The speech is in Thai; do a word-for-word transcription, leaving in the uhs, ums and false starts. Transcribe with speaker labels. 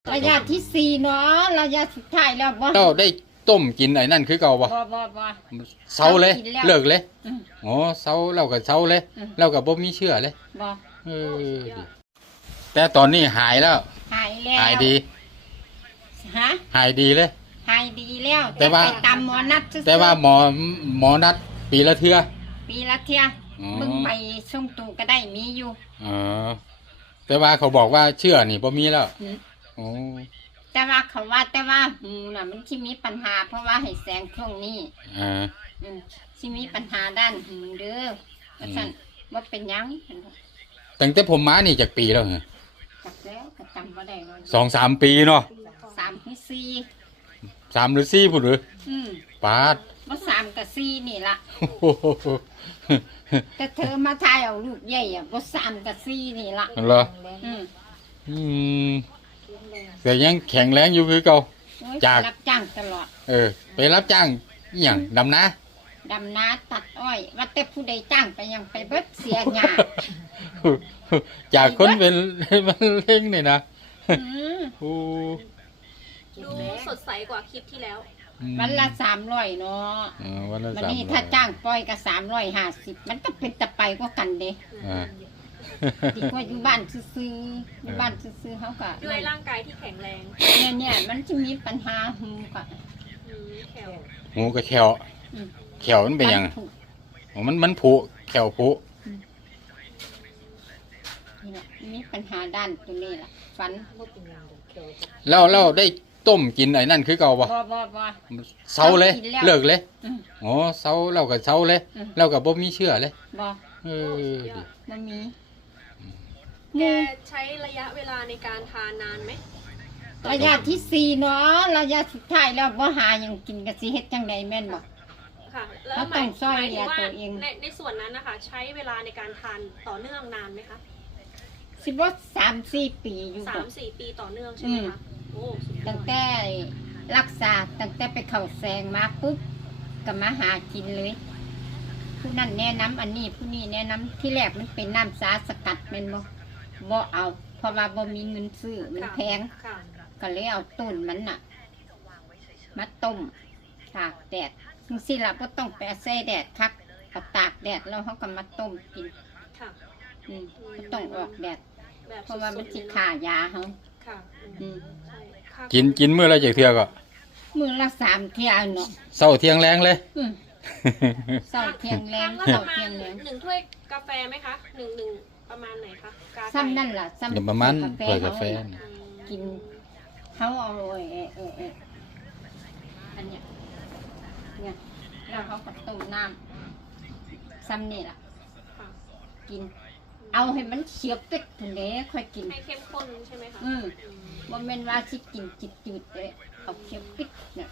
Speaker 1: ระยะที่สี่เนาะระยะสุดท้ายแล้วบ่
Speaker 2: เจ้าได้ต้มกินไอ้นั่นคือเก่าบ่
Speaker 1: บ่บ่บ่
Speaker 2: เซาเลยเลิกเลย
Speaker 1: อืม
Speaker 2: อ๋อเซาเราก็เซาเลย
Speaker 1: อืม
Speaker 2: เราก็บ่มีเชื่อเลย
Speaker 1: บ่
Speaker 2: เออดีแต่ตอนนี้หายแล้ว
Speaker 1: หายแล้ว
Speaker 2: หายดี
Speaker 1: ฮะ
Speaker 2: หายดีเลย
Speaker 1: หายดีแล้ว
Speaker 2: แต่ว่า
Speaker 1: ไปตามหมอนัดซื่อๆ
Speaker 2: แต่ว่าหมอหมอนัดปีละเทื่อ
Speaker 1: ปีละเที่ย
Speaker 2: อ๋อ
Speaker 1: มึงไปส่งตูก็ได้มีอยู่
Speaker 2: อ๋อแต่ว่าเขาบอกว่าเชื่อนี่บ่มีแล้ว
Speaker 1: อืม
Speaker 2: โอ้
Speaker 1: แต่ว่าเขาว่าแต่ว่าหูน่ะมันที่มีปัญหา เพราะว่าให้แสงช่วงนี้
Speaker 2: อ่า
Speaker 1: อืมที่มีปัญหาด้านหูเด้อเพราะฉะนั้นว่าเป็นหยัง
Speaker 2: ตั้งแต่ผมมานี่จากปีแล้วเหรอ
Speaker 1: จักแล้วก็จำบ่ได้ว่า
Speaker 2: สองสามปีเนาะ
Speaker 1: สามหรือสี่
Speaker 2: สามหรือสี่พุ่นหรือ
Speaker 1: อืม
Speaker 2: ปาด
Speaker 1: ว่าสามกับสี่นี่ละ
Speaker 2: โอ้โห
Speaker 1: แต่เธอมาทายเอาลูกใหญ่อะว่าสามกับสี่นี่ละ
Speaker 2: เหรอ
Speaker 1: อืม
Speaker 2: อืมแต่ยังแข็งแรงอยู่คือเก่า
Speaker 1: โอ้ย
Speaker 2: จาก
Speaker 1: รับจ้างตลอด
Speaker 2: เออ ไปรับจ้างอหย่างดำนา
Speaker 1: ดำนาตัดอ้อย ว่าแต่ผู้ใดจ้างไปยังไปเบิดเสียหยา
Speaker 2: จากคนเป็นมันเล่งนี่นะ
Speaker 1: อืม
Speaker 2: โอ้
Speaker 3: ดูสดใสกว่าคลิปที่แล้ว
Speaker 2: อืม
Speaker 1: วันละสามร้อยเนาะ
Speaker 2: เออวันละ
Speaker 1: วัน
Speaker 2: สาม
Speaker 1: นี้
Speaker 2: ร้อย
Speaker 1: ถ้าจ้างปล่อยก็สามร้อยห้าสิบมันก็เป็นตะไปก็กันเด้
Speaker 2: อ่า
Speaker 1: ดีกว่าอยู่บ้านซื่อๆอยู่บ้านซื่อๆเขาก็
Speaker 3: ด้วยร่างกายที่แข็งแรง
Speaker 1: เนี่ยเนี่ยมันจะมีปัญหาหูก็
Speaker 3: อืมแขว
Speaker 2: หูกับแขว
Speaker 1: อืม
Speaker 2: แขวมันเป็นหยัง
Speaker 1: ถูก
Speaker 2: อ๋อมันมันผุแขวผุ
Speaker 1: นี่แหละมีปัญหาด้านตัวนี้ล่ะฟัน
Speaker 2: แล้วแล้วได้ต้มกินไอ้นั่นคือเก่าบ่
Speaker 1: บ่บ่บ่
Speaker 2: เซาเลย
Speaker 1: กินแล้ว
Speaker 2: เลิกเลย
Speaker 1: อืม
Speaker 2: อ๋อเซาเราก็เซาเลย
Speaker 1: อืม
Speaker 2: เราก็บ่มีเชื่อเลย
Speaker 1: บ่
Speaker 2: เออดี
Speaker 1: มันมี
Speaker 3: แก
Speaker 1: งู
Speaker 3: ใช้ระยะเวลาในการทานนานไหม
Speaker 1: ระยะที่สี่เนาะระยะสุดท้ายแล้วบ่หาหยังกินก็สิเฮ็ดจังไดแม่นบ่
Speaker 3: ค่ะ แล้ว
Speaker 1: แล้ว
Speaker 3: หมาย
Speaker 1: ต้องช่วย
Speaker 3: หมาย
Speaker 1: เหลื
Speaker 3: ถึ
Speaker 1: อง
Speaker 3: ว่า
Speaker 1: ตัวเอง
Speaker 3: ในในส่วนนั้นนะคะ ใช้เวลาในการทานต่อเนื่องนานไหมคะ
Speaker 1: สิบ่สามสี่ปีอยู่
Speaker 3: สา
Speaker 1: บ่
Speaker 3: มสี่ปีต่อเนื่องใช่ไหม
Speaker 1: อืม
Speaker 3: คะโอ้สุดยอ
Speaker 1: ตั้ง
Speaker 3: ด
Speaker 1: แต่รักษาตั้งแต่ไปเข้าแสงมาปุ๊บก็มาหากินเลย ผู้นั้นแนะนำอันนี้ผู้นี้แนะนำที่แรกมันเป็นน้ำสาสกัดแม่นบ่บ่เอา เพราะว่าบ่มีเงินซื้อมันแพง
Speaker 3: ค่ะ
Speaker 1: ก็เลยเอาต้นมันน่ะ มาต้มตากแดดจังซี่ล่ะบ่ต้องไปแช่แดดคักเอาตากแดดแล้วเขาก็มาต้มกิน
Speaker 3: ค่ะ
Speaker 1: อืมบ่ต้องออกแดด
Speaker 3: แบบ
Speaker 1: เพราะว่ามัน
Speaker 3: ส
Speaker 1: สิ
Speaker 3: ดๆเลยเนอะ
Speaker 1: ฆ่ายาเฮา
Speaker 3: ค่ะ
Speaker 1: อืม
Speaker 3: ใช่ค่ะ
Speaker 2: กินกินมื้อละจักเทื่อก็
Speaker 1: มื้อละสามเที่ยเนาะ
Speaker 2: เช้าเที่ยงแรงเลย
Speaker 1: อืมเช้าเที่ยงแรง
Speaker 3: ครั้
Speaker 1: เช้าง
Speaker 3: ละประ
Speaker 1: เที่
Speaker 3: มาย ณ
Speaker 1: งแรง
Speaker 3: หนึ่งถ้วยกาแฟไหมคะหนึ่งหนึ่งประมาณไหนคะกาแฟ
Speaker 1: ซ้ำนั่นล่ะซ้ำ
Speaker 2: เดี๋ยวประมาณถ้วยกาแฟ
Speaker 1: เฮน่ะ
Speaker 2: นี่
Speaker 3: อืม
Speaker 1: กินเขาเอาไอ้เอเอเออันเนี้ยเนี่ยแล้วเขาก็ต้มน้ำซ้ำนี่ล่ะ
Speaker 3: ค่ะ
Speaker 1: กิน เอาให้มันเฉียบเป็ดถึงเด้ค่อยกิน
Speaker 3: ให้เข้มข้นใช่ไหมคะ
Speaker 1: อืม
Speaker 3: อืม
Speaker 1: บ่แม่นว่าสิกินจิตจืดๆเลยเอาเฉียบปิดเนี่ย